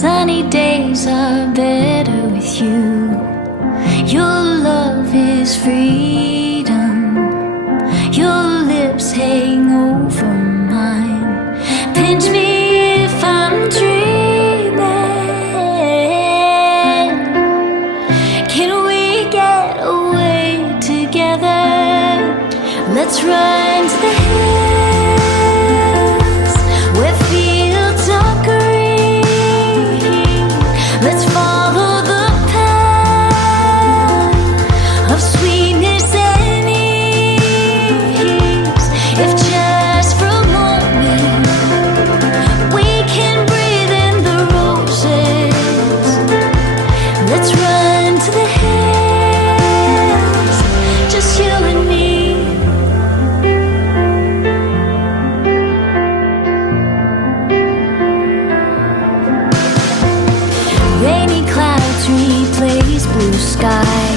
Sunny days are better with you. Your love is freedom. Your lips hang over mine. Pinch me if I'm dreaming. Can we get away together? Let's run to the hills where fields are green. Let's follow the path of sweetness and ease. If just for a moment we can breathe in the roses, let's run to the hills, just you and me. Rainy clouds replace blue sky.